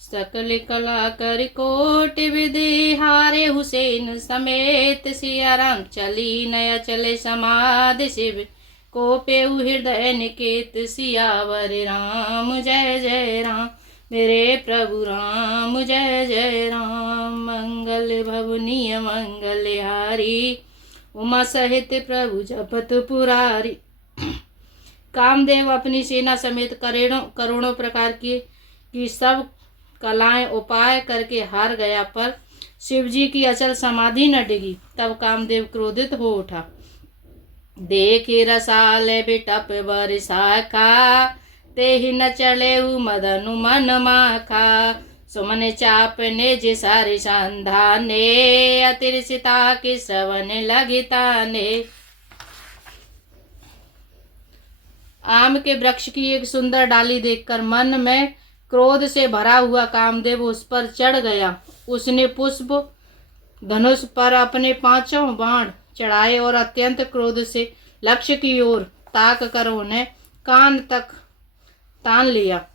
सकल कला कर कोट विधि हारे हुसैन समेत सिया राम चली नया चले समाधि शिव को पेऊ हृदय निकेत सियावर राम जय जय राम मेरे प्रभु राम जय जय राम। मंगल भवनीय मंगल हारी उमा सहित प्रभु जपत पुरारी। कामदेव अपनी सेना समेत करोड़ों प्रकार की सब कलाएं उपाय करके हार गया, पर शिवजी की अचल समाधि न डिगी। तब कामदेव क्रोधित हो उठा। देखे रसाल बिटप बरसाखा ते ही न चले मदनु मन माखा। सुमन चाप ने जे सारे संधाने अतिरसिता के श्रवण लगिताने। आम के वृक्ष की एक सुंदर डाली देखकर मन में क्रोध से भरा हुआ कामदेव उस पर चढ़ गया। उसने पुष्प धनुष पर अपने 5 बाण चढ़ाए और अत्यंत क्रोध से लक्ष्य की ओर ताक कर उन्हें कान तक तान लिया।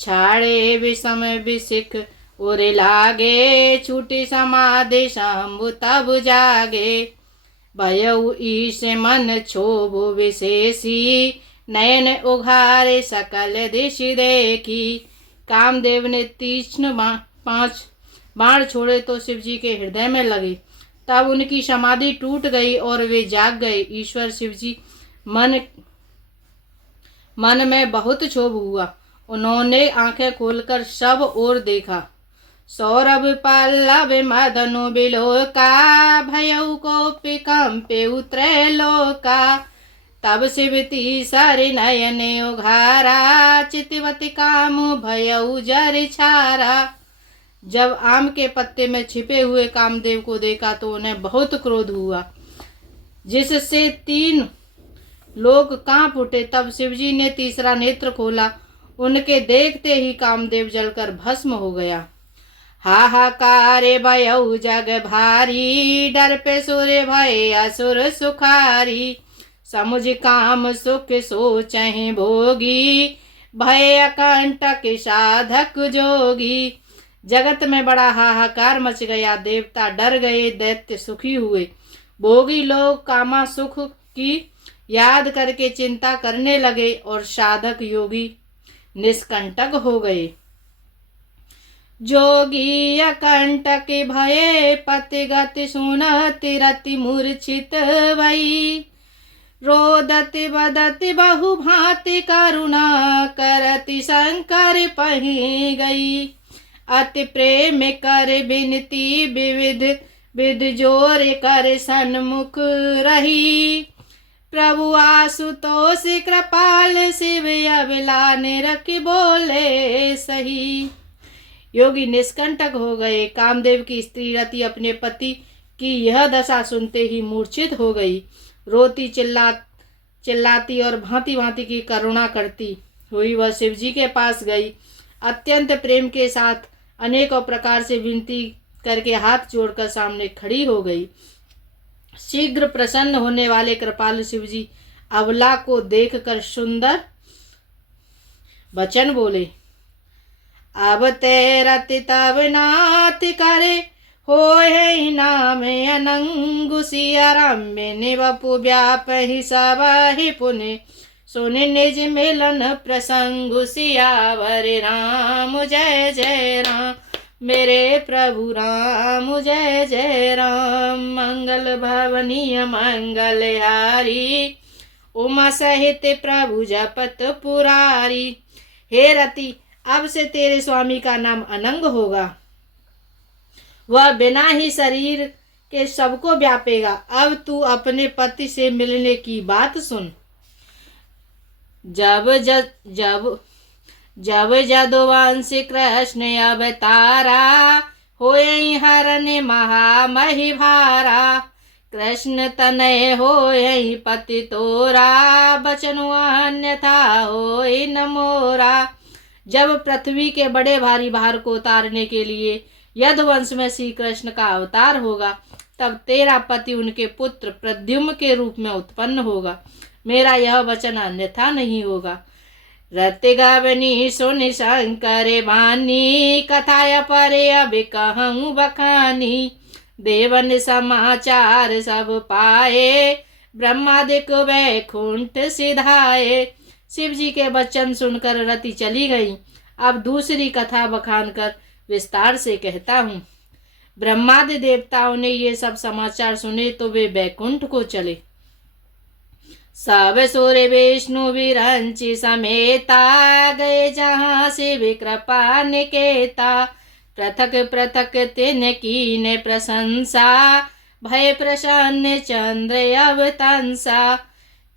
छाड़े विषम विसिख उरे लागे छूटी समाधि शंभु तब जागे। भयउ ईश मन क्षोभ विशेषी नयन उघारे सकल दिश देखी। कामदेव ने तीक्ष्ण 5 बाण छोड़े तो शिवजी के हृदय में लगे। तब उनकी समाधि टूट गई और वे जाग गए। ईश्वर शिवजी मन में बहुत क्षोभ हुआ। उन्होंने आंखें खोलकर सब ओर देखा। सौरभ पल्लव मदनु बिलोका भयउ को कंपे त्रैलोका। तब शिवती सर नयन उघारा चितवती काम भयउ जर छारा। जब आम के पत्ते में छिपे हुए कामदेव को देखा तो उन्हें बहुत क्रोध हुआ, जिससे 3 लोग कांप उठे। तब शिवजी ने तीसरा नेत्र खोला। उनके देखते ही कामदेव जलकर भस्म हो गया। हाहाकार भयउ जग भारी डर पे सुर भय असुर सुखारी। समुझ काम सुख सोचहि भोगी भय अकंटक साधक जोगी। जगत में बड़ा हाहाकार मच गया। देवता डर गए, दैत्य सुखी हुए। भोगी लोग कामा सुख की याद करके चिंता करने लगे और साधक योगी निष्कंटक हो गए। जोगी अकंटक भये पति गति सुनति रति मूर्छित भई। रोदति बदति बहु भांति करुणा करति शंकर पही गई। अति प्रेम कर बिनती विविध विध जोर कर सन्मुख रही। प्रभु आशुतोष कृपाल शिव अबलाने रखी बोले सही। योगी निष्कंटक हो गए। कामदेव की स्त्री रति अपने पति की यह दशा सुनते ही मूर्छित हो गई। रोती चिल्लाती और भांति भांति की करुणा करती हुई वह शिवजी के पास गई। अत्यंत प्रेम के साथ अनेकों प्रकार से विनती करके हाथ जोड़कर सामने खड़ी हो गई। शीघ्र प्रसन्न होने वाले कृपालु शिवजी अबला को देखकर सुंदर वचन बोले। अब ते रति तब नाथ करे होए नाम अनंगु सिया राम में वपु व्याप ही सब ही पुण्य सुन निज मिलन प्रसंग सियावर राम जय जय राम मेरे प्रभु राम जय जय राम। मंगल भवनीय मंगल हारी उमा सहित प्रभु जपत पुरारी। हे रति, अब से तेरे स्वामी का नाम अनंग होगा। वह बिना ही शरीर के सबको व्यापेगा। अब तू अपने पति से मिलने की बात सुन। जब जदुवंश कृष्ण अवतारा होय हरण महामहि भारा। कृष्ण तनय होय पति तोरा बचनु अन्यथा होय न मोरा। जब पृथ्वी के बड़े भारी भार को उतारने के लिए यदुवंश में श्री कृष्ण का अवतार होगा, तब तेरा पति उनके पुत्र प्रद्युम्न के रूप में उत्पन्न होगा। मेरा यह वचन अन्यथा नहीं होगा। रति गवनी सुन शंकर बानी, कथाया परे अब कहूँ बखानी। देवन समाचार सब पाए, ब्रह्मादिक वैकुंठ सिधाए। शिव जी के वचन सुनकर रति चली गई। अब दूसरी कथा बखान कर विस्तार से कहता हूँ। ब्रह्मादि देवताओं ने ये सब समाचार सुने तो वे वैकुंठ को चले। सब सूर्य विष्णु विरंची समेता, गए जहाँ शिव कृपा निकेता। पृथक पृथक तिन कीने प्रशंसा, भय प्रसन्न चंद्र अवतंसा।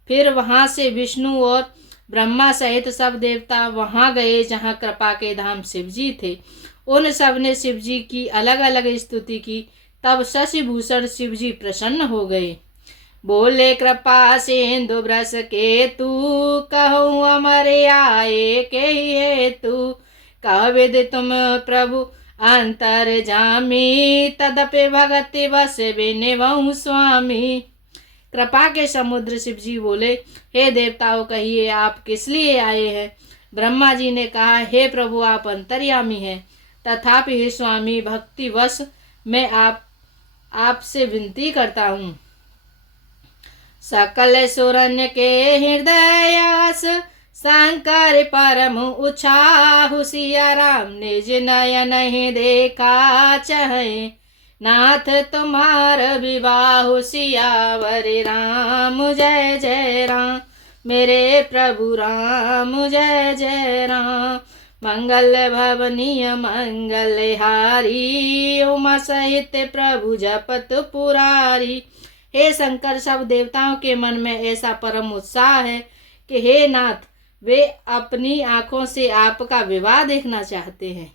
फिर वहां से विष्णु और ब्रह्मा सहित सब देवता वहां गए जहां कृपा के धाम शिव जी थे। उन सब ने शिव जी की अलग अलग स्तुति की। तब शशिभूषण शिव जी प्रसन्न हो गए। बोले कृपा सिंधु ब्रस के तू, कहूँ अमर आए के हेतु। कह विद तुम प्रभु अंतर जामी, तदपि भगति बस बिनवऊँ स्वामी। कृपा के समुद्र शिव जी बोले, हे देवताओं कहिए आप किस लिए आए हैं। ब्रह्मा जी ने कहा, हे प्रभु आप अंतर्यामी हैं, तथापि हे स्वामी भक्तिवश मैं आपसे विनती करता हूँ। सकल सुरन के हृदयास, शंकर परम उछाहु। सिया राम निज नयन ही देखा चाहे, नाथ तुम्हार विवाह। सियावर राम जय जय राम, मेरे प्रभु राम जय जय राम। मंगल भवनीय मंगल हारी, उमा सहित प्रभु जपत पुरारी। हे शंकर, सब देवताओं के मन में ऐसा परम उत्साह है कि हे नाथ, वे अपनी आंखों से आपका विवाह देखना चाहते हैं।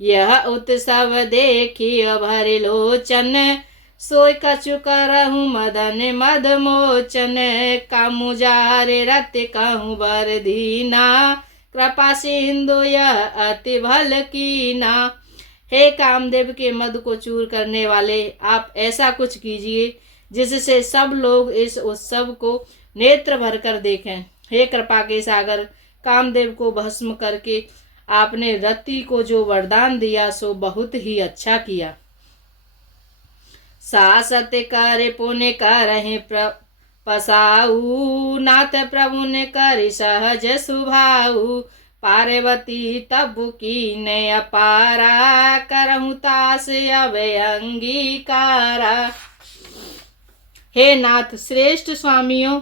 यह उत्सव देखी भरे लोचन, सोई कछु करहु मदन मद मोचन। कामुजारे रति कहूँ बर दीना, कृपा सिंधु यह अति भल कीना। हे कामदेव के मद को चूर करने वाले, आप ऐसा कुछ कीजिए जिससे सब लोग इस उत्सव को नेत्र भर कर देखें। हे कृपा के सागर, कामदेव को भस्म करके आपने रति को जो वरदान दिया सो बहुत ही अच्छा किया। सासत कर पुण्य करहि पसाऊ, नाथ प्रभु ने कर सहज सुभाऊ। पार्वती तब कीने अपारा, करहु तास अब अंगीकारा। हे नाथ, श्रेष्ठ स्वामियों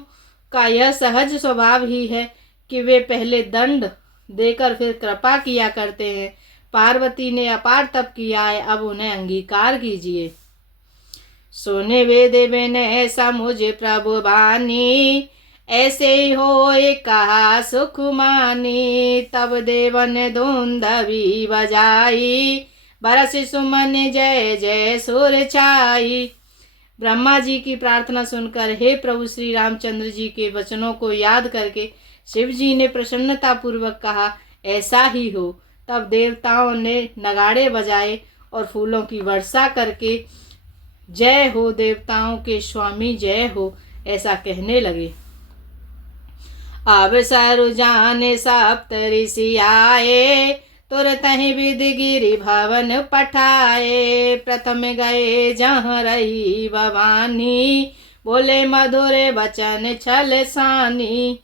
का यह सहज स्वभाव ही है कि वे पहले दंड देकर फिर कृपा किया करते हैं। पार्वती ने अपार तप किया है, अब उन्हें अंगीकार कीजिए। सोने वे देवे ने ऐसा मुझे प्रभु बानी, ऐसे ही होए कहा सुख मानी। तब देवन धुंधवी बजाई, बरस सुमन जय जय सुर छाई। ब्रह्मा जी की प्रार्थना सुनकर हे प्रभु श्री रामचंद्र जी के वचनों को याद करके शिव जी ने प्रसन्नता पूर्वक कहा, ऐसा ही हो। तब देवताओं ने नगाड़े बजाए और फूलों की वर्षा करके जय हो देवताओं के स्वामी जय हो ऐसा कहने लगे। अब सरु जाने सप्त ऋषि आए, तुरत ही विदगिरि भवन पठाए। प्रथम गए जहाँ रही भवानी, बोले मधुर वचन छल सानी।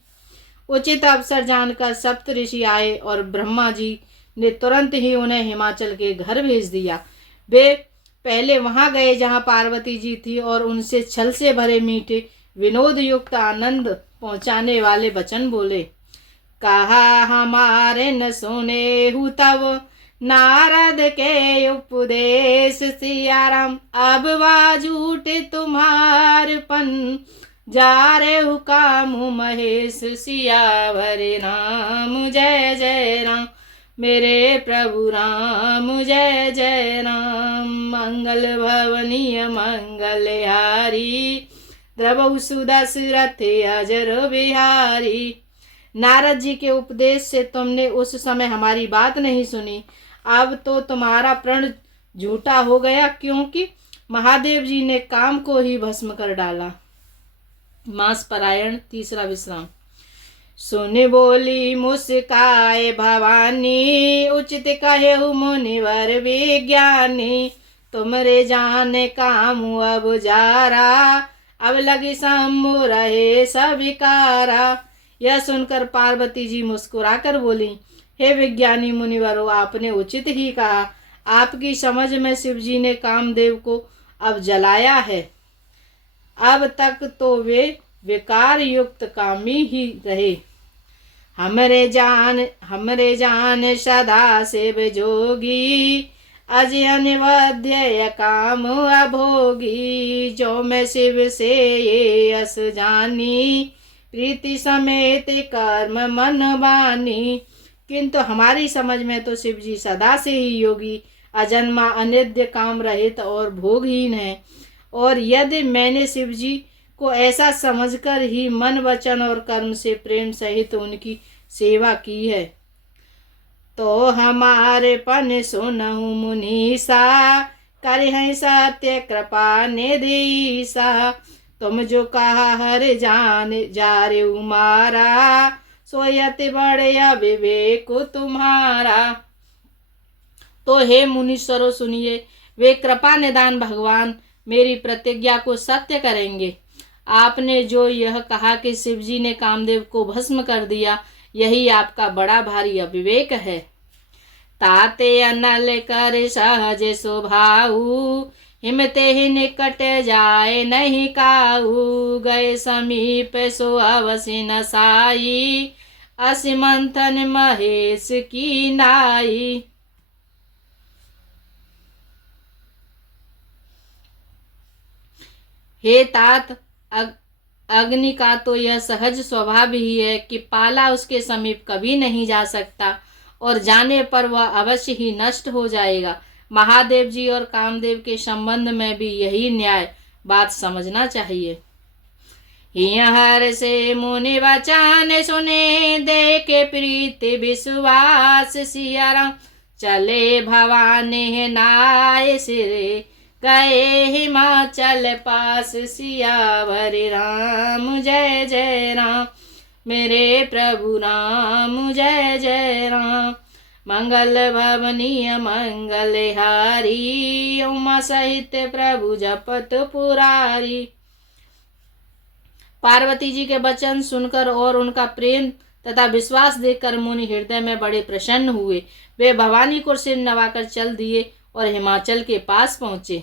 उचित अवसर जानकर सप्त ऋषि आए और ब्रह्मा जी ने तुरंत ही उन्हें हिमाचल के घर भेज दिया। वे पहले वहां गए जहां पार्वती जी थी और उनसे छल से भरे मीठे विनोद युक्त आनंद पहुंचाने वाले वचन बोले। कहा हमारे न सुने हु तब नारद के उपदेश। सिया राम अब बाजूट तुम्हारपन, जा रे काम महेश। सियावर राम जय जय राम, मेरे प्रभु राम जय जय राम। मंगल भवनीय मंगल हारी, द्रवहु सुदशरथ अजर बिहारी। नारद जी के उपदेश से तुमने उस समय हमारी बात नहीं सुनी। अब तो तुम्हारा प्रण झूठा हो गया, क्योंकि महादेव जी ने काम को ही भस्म कर डाला। मास परायण तीसरा विश्राम। सुन बोली मुस्काए भवानी, उचित कहु मुनिवर विज्ञानी। तुमरे जाने काम अब जारा, अब लगी शंभु रहे सविकारा। यह सुनकर पार्वती जी मुस्कुराकर बोली, हे विज्ञानी मुनिवरो, आपने उचित ही कहा। आपकी समझ में शिव जी ने कामदेव को अब जलाया है। अब तक तो वे विकार युक्त कामी ही रहे। हमरे जान सदा शिव जोगी, अज अनिवध्य काम अभोगी। जो मैं शिव से ये अस जानी, प्रीति समेत कर्म मन बानी। किंतु हमारी समझ में तो शिव जी सदा से ही योगी, अजन्मा, अनित्य, काम रहित और भोगहीन है। और यदि मैंने शिव जी को ऐसा समझकर ही मन वचन और कर्म से प्रेम सहित उनकी सेवा की है, तो हमारे पन सुनहु मुनीसा, करहि सत्य कृपा निधीसा। तुम जो कहा हर जान जारे उमारा, सोयति बड़े विवेक तुम्हारा। तो हे मुनीश्वरों सुनिए, वे कृपा निदान भगवान मेरी प्रतिज्ञा को सत्य करेंगे। आपने जो यह कहा कि शिव जी ने कामदेव को भस्म कर दिया, यही आपका बड़ा भारी अविवेक है। ताते अनल कर सहज स्वभाऊ, हिमते ही निकट जाए नहीं काऊ। गए समीप सो अवसि न साई, असिमंथन महेश की नाई। हे तात, अग्नि का तो यह सहज स्वभाव ही है कि पाला उसके समीप कभी नहीं जा सकता, और जाने पर वह अवश्य ही नष्ट हो जाएगा। महादेव जी और कामदेव के संबंध में भी यही न्याय बात समझना चाहिए। हर से मुनि वचन सुने, देखे प्रीति विश्वास सिया। चले भवानी नाय सिरे, गए हिमाचल पास। सियावर राम जय जय राम, मेरे प्रभु राम जय जय राम। मंगल भवनीय मंगल हारी, उमा सहित प्रभु जपत पुरारी। पार्वती जी के वचन सुनकर और उनका प्रेम तथा विश्वास देखकर मुनि हृदय में बड़े प्रसन्न हुए। वे भवानी को सिर नवाकर चल दिए और हिमाचल के पास पहुँचे।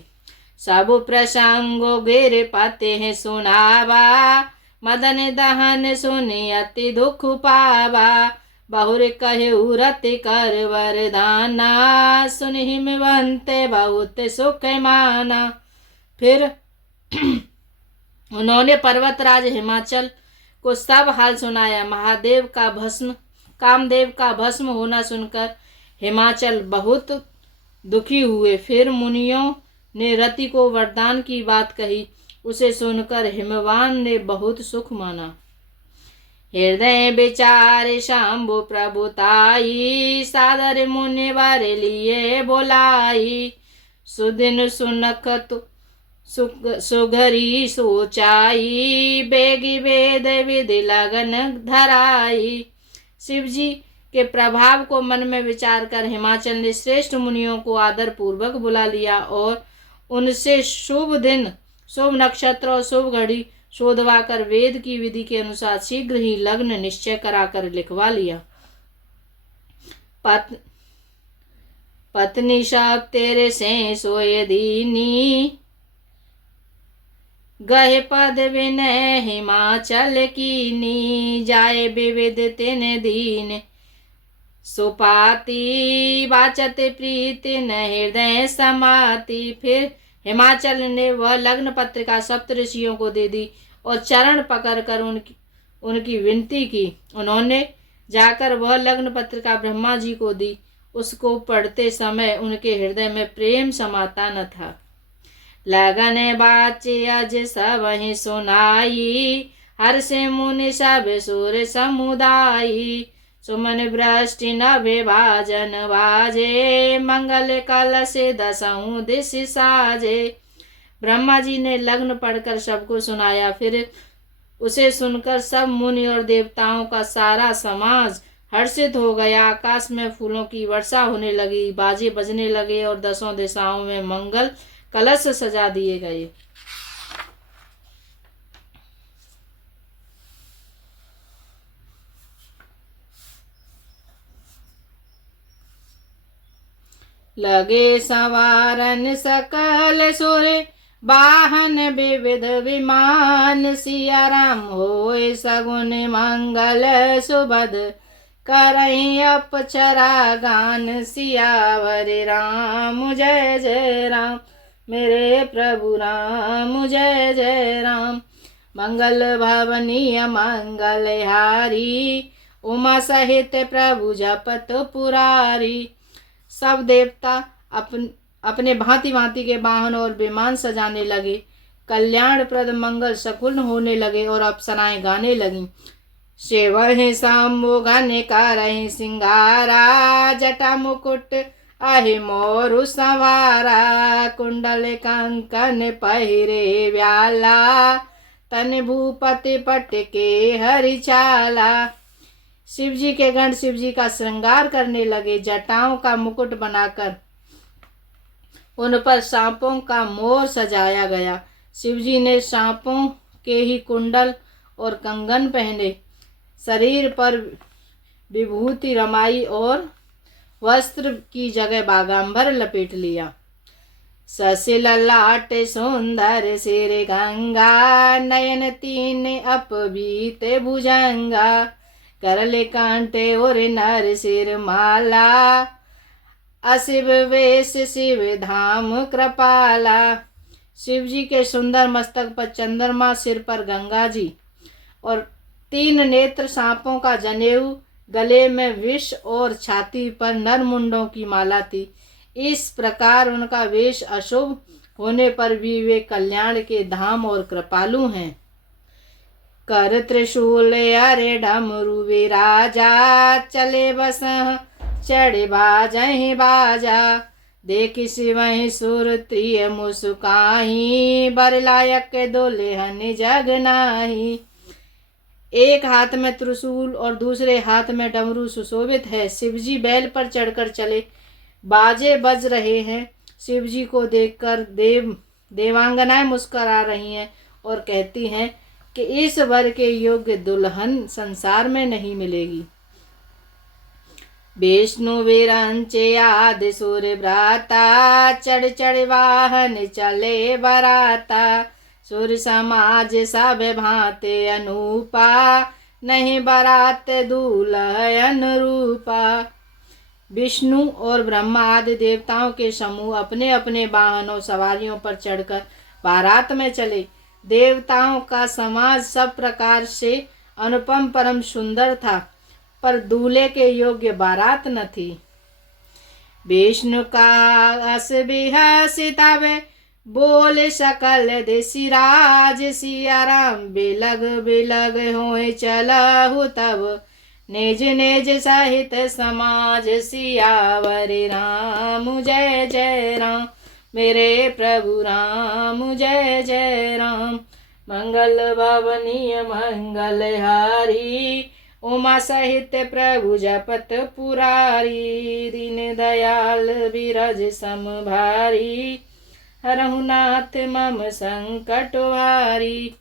सब प्रसंगो गिर पाते हैं सुनावा, मदन दहन सुनि अति दुख पावा। बहुर कहे रति कर वरदाना, सुन हिमवंते बहुत सुख माना। फिर उन्होंने पर्वतराज हिमाचल को सब हाल सुनाया। कामदेव का भस्म होना सुनकर हिमाचल बहुत दुखी हुए। फिर मुनियों ने रति को वरदान की बात कही। उसे सुनकर हिमवान ने बहुत सुख माना। हृदय विचार शंभु प्रभुताई, सादर मुनि वर लिए बोलाई। सुदिन सुनखत सुघरी सोचाई, बेगी वेद विधि लगन धराई। शिव जी के प्रभाव को मन में विचार कर हिमाचल ने श्रेष्ठ मुनियों को आदर पूर्वक बुला लिया और उनसे शुभ दिन, शुभ नक्षत्र और शुभ घड़ी शोधवा कर वेद की विधि के अनुसार शीघ्र ही लग्न निश्चय कराकर लिखवा लिया। पत्नी सब तेरे से सोए दीनी, गहे पद विनय हिमाचल कीनी। जाए विविध तिन दीन सुपाती, वाचत प्रीति न हृदय समाती। फिर हिमाचल ने वह लग्न पत्रिका सप्त ऋषियों को दे दी और चरण पकड़कर उनकी विनती की। उन्होंने जाकर वह लग्न पत्रिका ब्रह्मा जी को दी। उसको पढ़ते समय उनके हृदय में प्रेम समाता न था। लगन बाचे अज सब ही सुनाई, हर से मुनि सब सुर समुदायी। सुमन वृष्टि नभे भाजन बाजे, मंगल कलश दसऊं दिश साजे। ब्रह्मा जी ने लग्न पढ़कर सबको सुनाया। फिर उसे सुनकर सब मुनि और देवताओं का सारा समाज हर्षित हो गया। आकाश में फूलों की वर्षा होने लगी, बाजे बजने लगे और दसों दिशाओं में मंगल कलश सजा दिए गए। लगे सवारन सकल सुर, वाहन विविध विमान। सिया राम होए सगुन मंगल सुबद, करहीं अपचरा गान। सियावर राम जय जय राम, मेरे प्रभु राम जय जय राम। मंगल भवनीय मंगलहारी, उमा सहित प्रभु जपत पुरारी। सब देवता अपने भांति भांति के वाहन और विमान सजाने लगे, कल्याणप्रद मंगल सकुल होने लगे और अप्सराएं गाने लगीं। सेवहि शंभु घन करहि सिंगारा, जटा मुकुट अहि मोरु संवारा। कुंडल कंकन पहिरे व्याला, तन भूपति पट के हरिचाला। शिवजी के गण शिवजी का श्रृंगार करने लगे। जटाओं का मुकुट बनाकर उन पर सांपों का मोर सजाया गया। शिवजी ने सांपों के ही कुंडल और कंगन पहने, शरीर पर विभूति रमाई और वस्त्र की जगह बागांबर लपेट लिया। शशि ललाट सुंदर सिर गंगा, नयन तीन अपबीत भुजंगा। करले कांटे और नर सिर माला, अशिव वेश शिव धाम कृपाला। शिवजी के सुंदर मस्तक पर चंद्रमा, सिर पर गंगा जी और 3 नेत्र सांपों का जनेऊ, गले में विष और छाती पर नरमुंडों की माला थी। इस प्रकार उनका वेश अशुभ होने पर भी वे कल्याण के धाम और कृपालु हैं। कर त्रिशूल अरे डमरू विराजा, चले बसह चढ़े बाजहि बाजा। देखि शिवहि सुर त्रिय मुस्काही, बर लायक दुल्हन जग नाही। एक हाथ में त्रिशूल और दूसरे हाथ में डमरू सुशोभित है। शिवजी बैल पर चढ़कर चले, बाजे बज रहे हैं। शिवजी को देखकर देवांगनाएं मुस्कुरा रही हैं और कहती हैं कि इस वर के योग्य दुल्हन संसार में नहीं मिलेगी। विष्णु विरंचे आदि सूर्य भ्राता, चढ़ चढ़ वाहन चले बराता। सुर समाज सब भांते अनूपा, नहीं बरात दूल्हन रूपा। विष्णु और ब्रह्मा आदि देवताओं के समूह अपने अपने वाहनों सवारियों पर चढ़कर बारात में चले। देवताओं का समाज सब प्रकार से अनुपम परम सुंदर था, पर दूल्हे के योग्य बारात न थी। विष्णु का अस बिहसितावे, बोले सकल देसी राज। सिया राम बिलग बिलग होए चलहु तब, निज निज सहित समाज। सियावर राम जय जय राम, मेरे प्रभु राम जय जय राम। मंगल भवनीय मंगलहारी, उमा सहित प्रभु जपत पुरारी। दीन दयाल बिरज सम भारी, हरहु नाथ मम संकट हारी।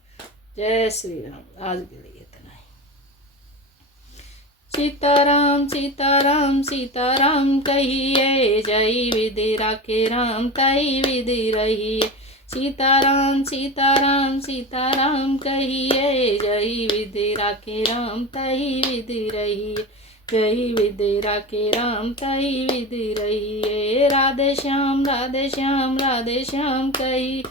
जय श्री राम। आज के लिए इतना ही। सीताराम सीताराम सीताराम कहिए, जय विधि राखे राम तई विधि रहिए। सीताराम सीताराम सीताराम कहिए, जय विधि राखे राम तई विधि रहिए। जय विधि राखे राम तई विधि रहिए। राधे श्याम राधे श्याम राधे श्याम कही,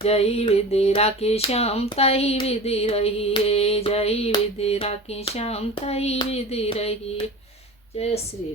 जय विधि राखे श्याम तई विधि रहिए। जय विधि राखे श्याम तई विधि रहिए। जय श्री